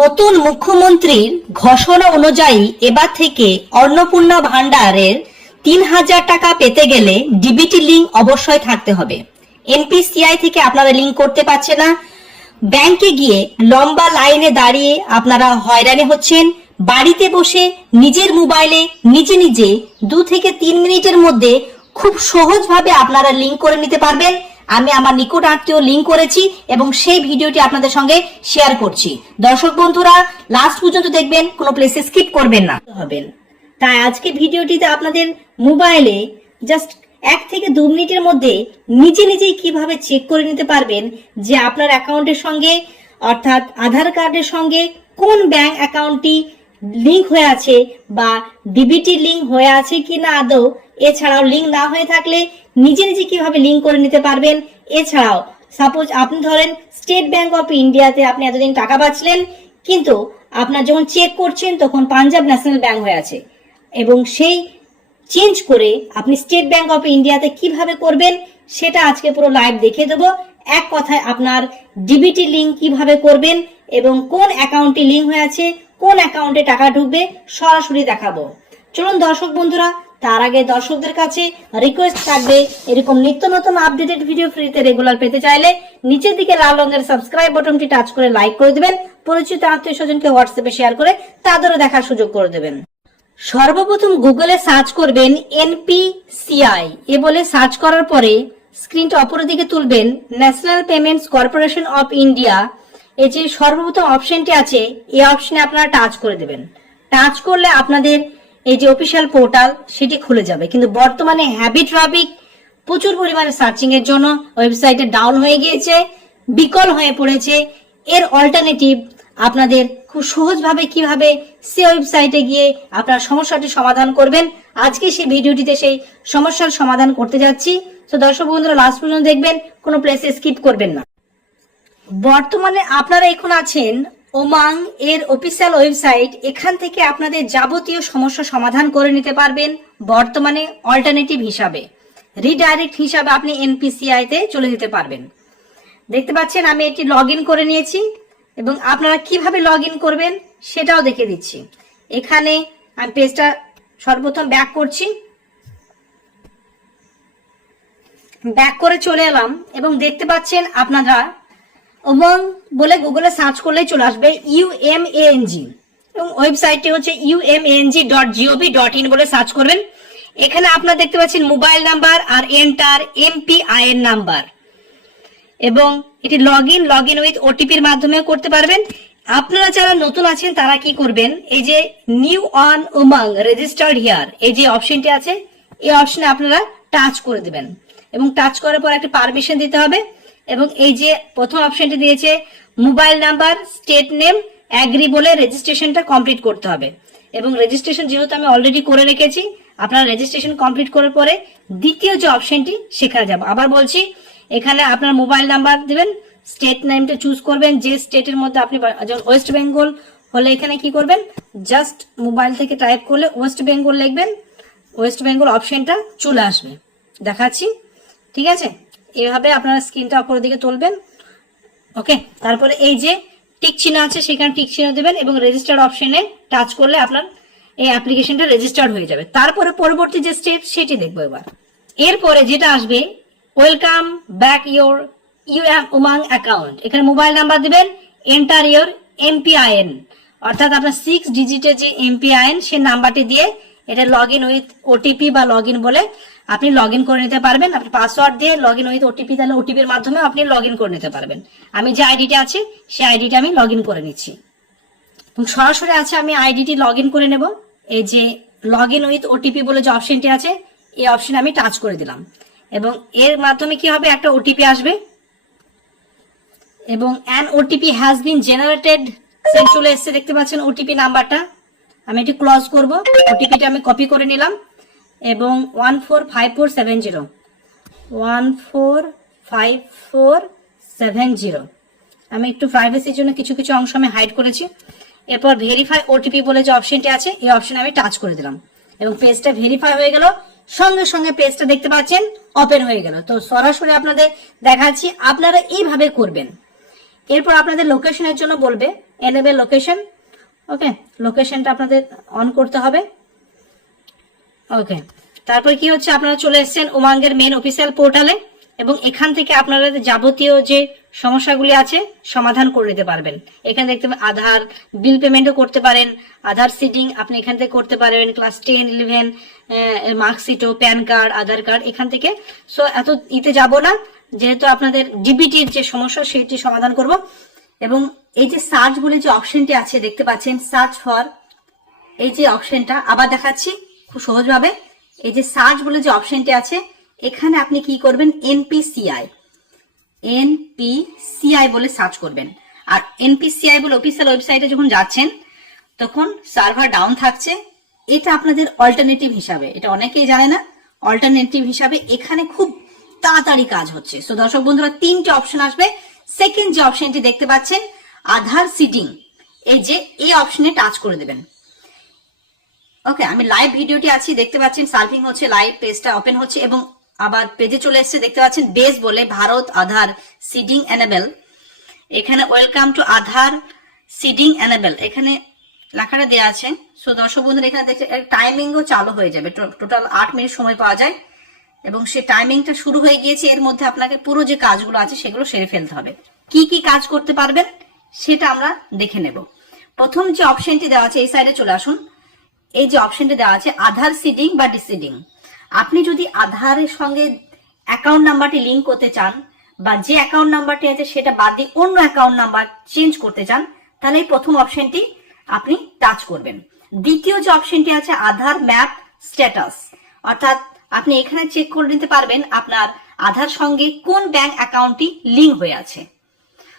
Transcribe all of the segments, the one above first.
নতুন মুখ্যমন্ত্রীর ঘোষণা অনুযায়ী এবার থেকে অন্নপূর্ণা ভান্ডারের ৩,০০০ টাকা পেতে গেলে ডিবিটি লিঙ্ক অবশ্যই থাকতে হবে। এনপিসিআই থেকে আপনারা লিঙ্ক করতে পারছে না, ব্যাংকে গিয়ে লম্বা লাইনে দাঁড়িয়ে আপনারা হয়রানি হচ্ছেন। বাড়িতে বসে নিজের মোবাইলে নিজে নিজে 2 থেকে 3 মিনিটের মধ্যে খুব সহজভাবে আপনারা লিঙ্ক করে নিতে পারবেন। আমি আমার নিকট আত্মীয় লিঙ্ক করেছি এবং সেই ভিডিওটি আপনাদের সঙ্গে শেয়ার করছি। দর্শক বন্ধুরা লাস্ট পর্যন্ত দেখবেন, কোনো প্লেসে স্কিপ করবেন না হবেন। তাই আজকে ভিডিওটিতে আপনাদের মোবাইলে জাস্ট 1 থেকে 2 মিনিটের মধ্যে নিজে নিজেই কিভাবে চেক করে নিতে পারবেন যে আপনার অ্যাকাউন্টের সঙ্গে অর্থাৎ আধার কার্ডের সঙ্গে কোন ব্যাংক অ্যাকাউন্টটি লিঙ্ক হয়ে আছে বা ডিবিটি লিঙ্ক হয়ে আছে কিনা আদৌ। এছাড়াও লিঙ্ক না হয়ে থাকলে নিজে নিজে কিভাবে লিঙ্ক করে নিতে পারবেন। এছাড়াও সাপোজ আপনি ধরেন স্টেট ব্যাংক অফ ইন্ডিয়াতে আপনি এতদিন টাকা পাচ্ছিলেন, কিন্তু আপনার যখন চেক করছেন তখন পাঞ্জাব ন্যাশনাল ব্যাংক হয়ে আছে এবং সেই চেঞ্জ করে আপনি স্টেট ব্যাংক অফ ইন্ডিয়াতে কিভাবে করবেন সেটা আজকে পুরো লাইভ দেখিয়ে দেবো। এক কথায় আপনার ডিবিটি লিঙ্ক কিভাবে করবেন এবং কোন অ্যাকাউন্টে লিঙ্ক হয়ে আছে, কোন অ্যাকাউন্টে টাকা ঢুকবে সরাসরি দেখাবো। চলুন দর্শক বন্ধুরা, তার আগে দর্শকদের কাছে রিকোয়েস্ট থাকবে এরকম নিত্য নতুন আপডেটেড ভিডিও ফ্রিতে রেগুলার পেতে চাইলে নিচের দিকে লাল রঙের সাবস্ক্রাইব বাটনটি টাচ করে লাইক করে দিবেন, পরিচিত আত্মীয় স্বজনকে হোয়াটসঅ্যাপে শেয়ার করে তাদেরও দেখার সুযোগ করে দেবেন। সর্বপ্রথম গুগলে সার্চ করবেন এনপিসিআই এ বলে সার্চ করার পরে স্ক্রিনটা অপর দিকে তুলবেন national payments corporation of India. এই যে সর্বপ্রথম অপশনটি আছে এই অপশনে আপনারা টাচ করে দেবেন। টাচ করলে আপনাদের এই যে অফিসিয়াল পোর্টাল সেটি খুলে যাবে, কিন্তু বর্তমানে হ্যাবি ট্রাফিক প্রচুর পরিমাণে সার্চিং এর জন্য ওয়েবসাইটে ডাউন হয়ে গিয়েছে, বিকল হয়ে পড়েছে। এর অল্টারনেটিভ আপনাদের খুব সহজভাবে কিভাবে সে ওয়েবসাইটে গিয়ে আপনার সমস্যাটি সমাধান করবেন, আজকে সেই ভিডিওটিতে সেই সমস্যার সমাধান করতে যাচ্ছি। তো দর্শক বন্ধুরা লাস্ট পর্যন্ত দেখবেন, কোনো প্লেসে স্কিপ করবেন না। বর্তমানে আপনারা এখন আছেন ওমাং এর অফিসিয়াল ওয়েবসাইট, এখান থেকে আপনাদের যাবতীয় সমস্যা সমাধান করে নিতে পারবেন। বর্তমানে অল্টারনেটিভ হিসাবে রিডাইরেক্ট হিসাবে আপনি এনপিসিআই তে চলে যেতে পারবেন। দেখতে পাচ্ছেন আমি এটি লগ ইন করে নিয়েছি এবং আপনারা কিভাবে লগ ইন করবেন সেটাও দেখে দিচ্ছি। এখানে আমি পেজটা সর্বপ্রথম ব্যাক করছি, ব্যাক করে চলে এলাম এবং দেখতে পাচ্ছেন আপনারা উমং বলে গুগলে সার্চ করলেই চলে আসবে UMANG এবং ওয়েবসাইটটি হচ্ছে umang.gov.in বলে সার্চ করবেন। এখানে আপনারা দেখতে পাচ্ছেন মোবাইল নাম্বার আর এন্টার MPIN নাম্বার এবং এটি লগ ইন উইথ ওটিপির মাধ্যমে করতে পারবেন। আপনারা যারা নতুন আছেন তারা কি করবেন, এই যে new on Umang registered here এই যে অপশনটি আছে এই অপশনে আপনারা টাচ করে দিবেন এবং টাচ করার পর একটা পারমিশন দিতে হবে এবং এই যে প্রথম অপশনটি দিয়েছে mobile number state name agree বলে রেজিস্ট্রেশনটা কমপ্লিট করতে হবে এবং রেজিস্ট্রেশন যেহেতু আমি অলরেডি করে রেখেছি আপনারা রেজিস্ট্রেশন কমপ্লিট করার পরে দ্বিতীয় যে অপশনটি সেখানে যাব। আবার বলছি, এখানে আপনার মোবাইল নাম্বার দিবেন, স্টেট নেমটা চুজ করবেন যে স্টেটের মধ্যে আপনি, যেমন ওয়েস্ট বেঙ্গল হলে এখানে কি করবেন জাস্ট মোবাইল থেকে টাইপ করলে ওয়েস্ট বেঙ্গল লিখবেন, ওয়েস্ট বেঙ্গল অপশনটা চলে আসবে। দেখাচ্ছি, ঠিক আছে? এইভাবে আপনারা স্ক্রিনটা অপর দিকে তুলবেন। ওকে, তারপরে এই যে টিক চিহ্ন আছে সেখানে টিক চিহ্ন দেবেন এবং রেজিস্টার্ড অপশনে টাচ করলে আপনার এই অ্যাপ্লিকেশনটা রেজিস্টার্ড হয়ে যাবে। তারপরে পরবর্তী যে স্টেপ সেটি দেখবো এবার। এরপরে যেটা আসবে welcome back your Umang account, এখানে মোবাইল নাম্বার দিবেন, এন্টার ইউর MPIN অর্থাৎ আপনার 6 ডিজিটের যে MPIN সে নাম্বারটি দিয়ে এটা লগ ইন উইথ ওটিপি বা লগ ইন বলে আপনি লগ ইন করে নিতে পারবেন। আপনি পাসওয়ার্ড দিয়ে লগ ইন উইথ ওটিপি, তাহলে ওটিপির মাধ্যমে আপনি লগ ইন করে নিতে পারবেন। আমি যে আইডিটা আছে সেই আইডিটা আমি লগ ইন করে নিচ্ছি এবং সরাসরি আছে আমি আইডিটি লগ ইন করে নেব। এই যে লগ ইন উইথ ওটিপি বলে যে অপশনটি আছে এই অপশনে আমি টাচ করে দিলাম এবং এর মাধ্যমে কি হবে একটা ওটিপি আসবে এবং an OTP has been generated চলে এসছে, দেখতে পাচ্ছেন ওটিপি নাম্বারটা। আমি এটি ক্লোজ করব, ওটিপিটা আমি কপি করে নিলাম এবং 145470 আমি একটু প্রাইভেসির জন্য কিছু কিছু অংশ আমি হাইড করেছি। এরপর ভেরিফাই ওটিপি বলে যে অপশনটি আছে এই অপশনে আমি টাচ করে দিলাম এবং পেজটা ভেরিফাই হয়ে গেল, সঙ্গে সঙ্গে পেজটা দেখতে পাচ্ছেন ওপেন হয়ে গেল। তো সরাসরি আপনাদের দেখাচ্ছি আপনারা এইভাবে করবেন। এরপর আপনাদের লোকেশনের জন্য বলবে এনেবল লোকেশন। ওকে, লোকেশনটা আপনাদের অন করতে হবে। ওকে, তারপর কি হচ্ছে, আপনারা চলে এসেছেন উমাঙ্গের মেন অফিসিয়াল পোর্টালে এবং এখান থেকে আপনারা যাবতীয় যে সমস্যাগুলি আছে সমাধান করে নিতে পারবেন। এখানে দেখতে পাবেন আধার বিল পেমেন্টও করতে পারেন, আধার সিডিং আপনি এখান থেকে করতে পারবেন, ক্লাস 10, 11 মার্কশিটও, প্যান কার্ড, আধার কার্ড এখান থেকে। সো এত ইতে যাব না, যেহেতু আপনাদের ডিবিটির যে সমস্যা সেটি সমাধান করব। এবং এই যে সার্চ বলে যে অপশনটি আছে দেখতে পাচ্ছেন, সার্চ ফর, এই যে অপশনটা আবার দেখাচ্ছি খুব সহজভাবে। এই যে সার্চ বলে যে অপশনটি আছে এখানে আপনি কি করবেন, এনপিসিআই বলে সার্চ করবেন। আর এনপিসিআই বলে অফিসিয়াল ওয়েবসাইটে যখন যাচ্ছেন তখন সার্ভার ডাউন থাকছে, এটা আপনাদের অল্টারনেটিভ হিসাবে, এটা অনেকেই জানে না, অল্টারনেটিভ হিসাবে এখানে খুব তাড়াতাড়ি কাজ হচ্ছে। সো দর্শক বন্ধুরা, 3টে অপশন আসবে। সেকেন্ড যে অপশনটি দেখতে পাচ্ছেন আধার সিডিং, এই যে এই অপশনে টাচ করে দেবেন। ওকে, আমি লাইভ ভিডিওটি আছি দেখতে পাচ্ছেন, সার্ভিং হচ্ছে, লাইভ পেজটা ওপেন হচ্ছে এবং আবার পেজে চলে এসেছে দেখতে পাচ্ছেন, বেস বলে ভারত আধার সিডিং এনেবল। এখানে welcome to Aadhaar seeding enable এখানে লেখাটা দেওয়া আছে। সো দর্শক বন্ধুরা, এখানে দেখতে টাইমিংও চালু হয়ে যাবে, টোটাল 8 মিনিট সময় পাওয়া যায় এবং সে টাইমিংটা শুরু হয়ে গিয়েছে। এর মধ্যে আপনাকে পুরো যে কাজগুলো আছে সেগুলো সেরে ফেলতে হবে। কি কি কাজ করতে পারবেন সেটা আমরা দেখে নেব। প্রথম যে অপশনটি দেওয়া আছে, এই সাইডে চলে আসুন। এই যে অপশনটি দেওয়া আছে আধার সিডিং বা ডিসিডিং, আপনি যদি আধারের সঙ্গে অ্যাকাউন্ট নাম্বারটি লিঙ্ক করতে চান বা যে অ্যাকাউন্ট নাম্বারটি আছে সেটা বাদ দিয়ে অন্য অ্যাকাউন্ট নাম্বার চেঞ্জ করতে চান, তাহলে এই প্রথম অপশনটি আপনি টাচ করবেন। দ্বিতীয় যে অপশনটি আছে আধার ম্যাপ স্ট্যাটাস, অর্থাৎ আপনি এখানে চেক করে নিতে পারবেন আপনার আধার সঙ্গে কোন ব্যাংক অ্যাকাউন্টটি লিঙ্ক হয়ে আছে।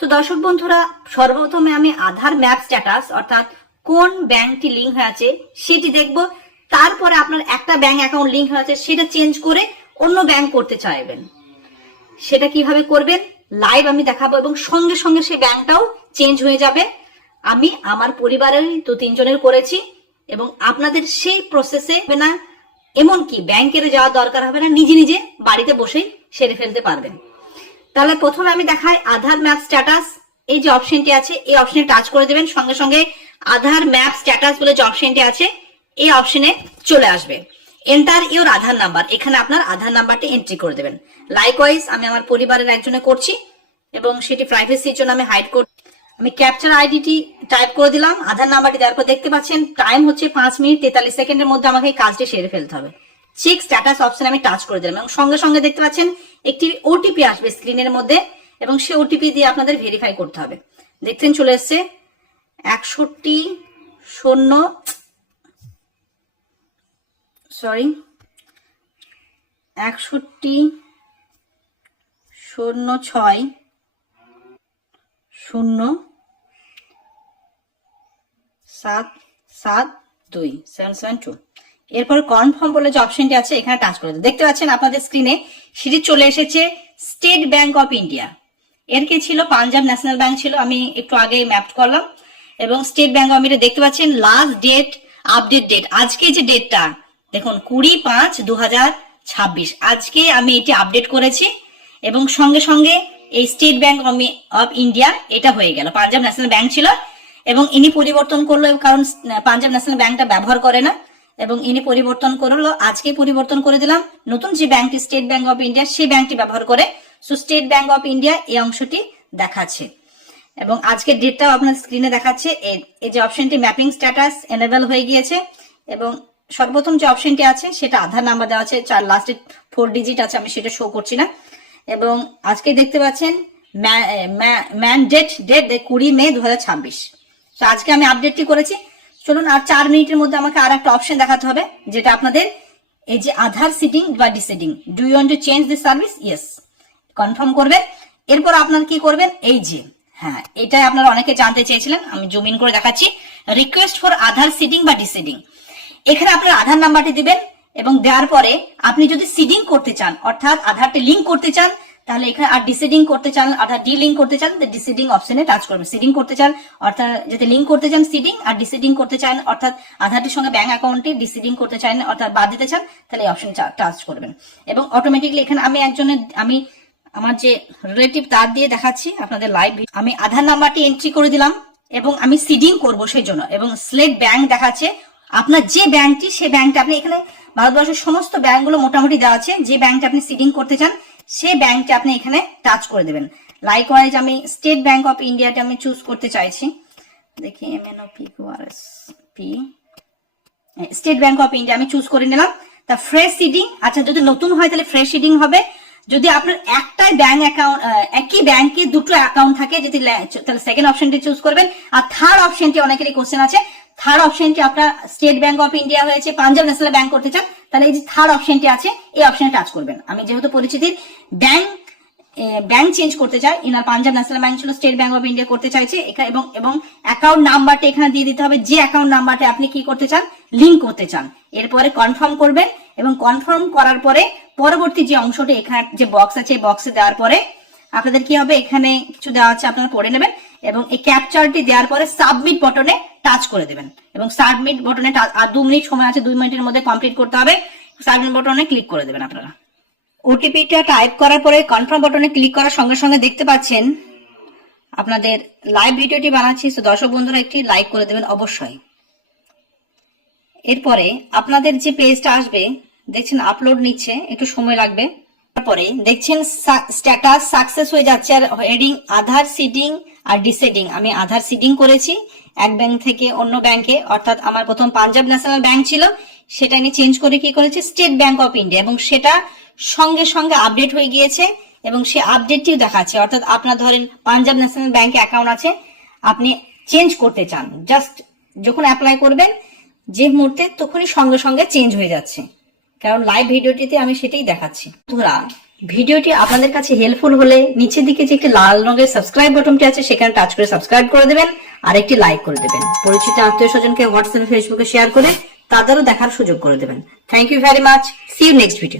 তো দর্শক বন্ধুরা, সর্বপ্রথমে আমি আধার ম্যাপ স্ট্যাটাস অর্থাৎ কোন ব্যাংকটি লিঙ্ক হয়ে আছে সেটি দেখব। তারপরে আপনার একটা ব্যাংক অ্যাকাউন্ট লিঙ্ক হয়ে আছে সেটা চেঞ্জ করে অন্য ব্যাংক করতে চাইবেন, সেটা কিভাবে করবেন লাইভ আমি দেখাবো এবং সঙ্গে সঙ্গে সেই ব্যাংকটাও চেঞ্জ হয়ে যাবে। আমি আমার পরিবারের 2-3 জনের করেছি এবং আপনাদের সেই প্রসেসে হবে না, এমনকি ব্যাংকের যাওয়ার দরকার হবে না, নিজে নিজে বাড়িতে বসেই সেরে ফেলতে পারবেন। তাহলে প্রথমে আমি দেখাই আধার ম্যাপ স্ট্যাটাস। এই যে অপশনটি আছে এই অপশনে টাচ করে দেবেন, সঙ্গে সঙ্গে আধার ম্যাপ স্ট্যাটাস বলে যে অপশনটি আছে এই অপশনে চলে আসবে। এন্টার ইউর আধার নাম্বার, এখানে আপনার আধার নাম্বারটি এন্ট্রি করে দেবেন। লাইকওয়াইজ আমি আমার পরিবারের একজনে করছি এবং সেটি প্রাইভেসির জন্য আমি হাইড করছি। আমি ক্যাপচার আইডিটি টাইপ করে দিলাম, আধার নাম্বারটি দেওয়ার পর দেখতে পাচ্ছেন টাইম হচ্ছে 5 মিনিট 43 সেকেন্ডের মধ্যে আমাকে এই কাজটি সেরে ফেলতে হবে। চেক স্ট্যাটাস অপশন আমি টাচ করে দিলাম এবং সঙ্গে সঙ্গে দেখতে পাচ্ছেন একটি ওটিপি আসবে স্ক্রিনের মধ্যে এবং সেই ওটিপি দিয়ে আপনাদের ভেরিফাই করতে হবে। দেখছেন চলে এসছে 61060772 এরপর কনফার্ম বলে যে অপশনটি আছে এখানে টাচ করে দেন। দেখতে পাচ্ছেন আপনাদের স্ক্রিনে সেটি চলে এসেছে স্টেট ব্যাংক অফ ইন্ডিয়া। এর কি ছিল, পাঞ্জাব ন্যাশনাল ব্যাংক ছিল, আমি একটু আগে ম্যাপ করলাম এবং স্টেট ব্যাংক অফ ইন্ডিয়া দেখতে পাচ্ছেন লাস্ট ডেট আপডেট ডেট, আজকে যে ডেটটা দেখুন 20/5/2026, আজকে আমি এটি আপডেট করেছি এবং সঙ্গে সঙ্গে এই স্টেট ব্যাংক অফ ইন্ডিয়া এটা হয়ে গেল। পাঞ্জাব ন্যাশনাল ব্যাংক ছিল এবং ইনি পরিবর্তন করলো কারণ পাঞ্জাব ন্যাশনাল ব্যাংকটা ব্যবহার করে না এবং ইনি পরিবর্তন করলো, আজকে পরিবর্তন করে দিলাম। নতুন যে ব্যাংকটি স্টেট ব্যাংক অফ ইন্ডিয়া সেই ব্যাংকটি ব্যবহার করে, so state bank of India এই অংশটি দেখাচ্ছে এবং আজকের ডেটটাও আপনার স্ক্রিনে দেখাচ্ছে। এই যে অপশনটি ম্যাপিং স্ট্যাটাস এনেবল হয়ে গিয়েছে এবং সর্বপ্রথম যে অপশনটি আছে সেটা আধার নাম্বার দেওয়া আছে, 4 লাস্টে 4 ডিজিট আছে, আমি সেটা শো করছি না। এবং আজকে দেখতে পাচ্ছেন ম্যান্ডেট ডেট 20 মে 2026। তো আজকে আমি আপডেটটি করেছি। চলুন আর 4 মিনিটের মধ্যে আমাকে আর একটা অপশন দেখাতে হবে যেটা আপনাদের এই যে আধার সিডিং বা deseeding. Do you want to change this service? Yes, confirm করবেন। এরপর আপনারা কি করবেন, এই যে হ্যাঁ এটাই আপনারা অনেকে জানতে চেয়েছিলেন, আমি জুম ইন করে দেখাচ্ছি। রিকোয়েস্ট ফর আধার সিডিং বা ডিসিডিং, এখানে আপনার আধার নাম্বারটি দিবেন এবং দেওয়ার পরে আপনি যদি সিডিং করতে চান অর্থাৎ আধারটি লিঙ্ক করতে চান তাহলে এখানে, আর ডিসিডিং করতে চান আধার ডি লিঙ্ক করতে চান ডিসিডিং অপশনে টাচ করবেন। সিডিং করতে চান অর্থাৎ যাতে লিঙ্ক করতে চান সিডিং, আর ডিসিডিং করতে চান অর্থাৎ আধারটির সঙ্গে ব্যাংক অ্যাকাউন্টটি ডিসিডিং করতে চান অর্থাৎ বাদ দিতে চান তাহলে এই অপশনে টাচ করবেন এবং অটোমেটিকলি এখানে আমি আমার যে রিলেটিভ তার দিয়ে দেখাচ্ছি আপনাদের লাইভ। আমি আধার নাম্বারটি এন্ট্রি করে দিলাম এবং আমি সিডিং করবো সেই জন্য, এবং সিলেক্ট ব্যাংক দেখাচ্ছে আপনার যে ব্যাংকটি, সে ব্যাংকটা আপনি এখানে ভারতবর্ষের সমস্ত ব্যাংকগুলো মোটামুটি দেওয়া আছে, যে ব্যাংকটা আপনি সিডিং করতে চান সেই ব্যাংকটা আপনি এখানে টাচ করে দেবেন। লাইকওয়াইজ আমি স্টেট ব্যাংক অফ ইন্ডিয়াটা আমি চুজ করতে চাইছি, দেখি MNOPQRSP, state bank of India আমি চুজ করে নিলাম। তা ফ্রেশ সিডিং, আচ্ছা যদি নতুন হয় তাহলে ফ্রেশ সিডিং হবে। যদি আপনার একটাই ব্যাংক অ্যাকাউন্ট, একই ব্যাংকে দুটো অ্যাকাউন্ট থাকে যদি, তাহলে সেকেন্ড অপশনটি চুজ করবেন। আর থার্ড অপশনটি অনেকেরই কোশ্চেন আছে, থার্ড অপশনটি আপনার স্টেট ব্যাংক অফ ইন্ডিয়া হয়েছে, পাঞ্জাব ন্যাশনাল ব্যাংক করতে চান, তাহলে এই যে থার্ড অপশনটি আছে এই অপশনে টাচ করবেন। আমি যেহেতু পরিচিতির ব্যাংক চেঞ্জ করতে চাই, ইনার পাঞ্জাব ন্যাশনাল ব্যাংক ছিল, স্টেট ব্যাংক অফ ইন্ডিয়া করতে চাইছে এবং অ্যাকাউন্ট নাম্বারটা এখানে দিয়ে দিতে হবে, যে অ্যাকাউন্ট নাম্বারটা আপনি কি করতে চান, লিংক করতে চান। এরপরে কনফার্ম করবেন, এবং কনফার্ম করার পরে পরবর্তী যে অংশটি এখানে যে বক্স আছে এই বক্সে দেওয়ার পরে আপনাদের কি হবে, এখানে কিছু দেওয়া আছে আপনারা পড়ে নেবেন, এবং এই ক্যাপচারটি দেওয়ার পরে সাবমিট বাটনে টাচ করে দেবেন, এবং সাবমিট বাটনে আর 2 মিনিট সময় আছে, 2 মিনিটের মধ্যে কমপ্লিট করতে হবে, সাবমিট বাটনে ক্লিক করে দেবেন আপনারা। ওটিপিটা টাইপ করার পরে কনফার্ম বাটনে ক্লিক করার সঙ্গে সঙ্গে দেখতে পাচ্ছেন আপনাদের লাইভ ভিডিওটি বানাচ্ছি, তো দর্শক বন্ধুরা একটি লাইক করে দেবেন অবশ্যই। এরপরে আপনাদের যে পেজটা আসবে দেখছেন আপলোড নিচ্ছে, একটু সময় লাগবে। তারপরে দেখছেন স্ট্যাটাস সাকসেস হয়ে যাচ্ছে, আর হেডিং আধার সিডিং আর ডিসিডিং। আমি আধার সিডিং করেছি এক ব্যাংক থেকে অন্য ব্যাংকে, অর্থাৎ আমার প্রথম পাঞ্জাব ন্যাশনাল ব্যাংক ছিল, সেটা আমি চেঞ্জ করে কি করেছি স্টেট ব্যাংক অফ ইন্ডিয়া, এবং সেটা সঙ্গে সঙ্গে আপডেট হয়ে গিয়েছে, এবং সে আপডেটটিও দেখাচ্ছে। অর্থাৎ আপনার ধরেন পাঞ্জাব ন্যাশনাল ব্যাংকে অ্যাকাউন্ট আছে, আপনি চেঞ্জ করতে চান, জাস্ট যখন অ্যাপ্লাই করবেন যে মুহূর্তে তখনই সঙ্গে সঙ্গে চেঞ্জ হয়ে যাচ্ছে, কারণ লাইভ ভিডিওটিতে আমি সেটাই দেখাচ্ছি। বন্ধুরা ভিডিওটি আপনাদের কাছে হেল্পফুল হলে নিচের দিকে যে একটি লাল রঙের সাবস্ক্রাইব বাটনটি আছে সেখানে টাচ করে সাবস্ক্রাইব করে দেবেন, আর একটি লাইক করে দেবেন। পরিচিত আত্মীয় স্বজনকে হোয়াটসঅ্যাপ ফেসবুকে শেয়ার করে তাদেরও দেখার সুযোগ করে দেবেন। Thank you very much, see you next video.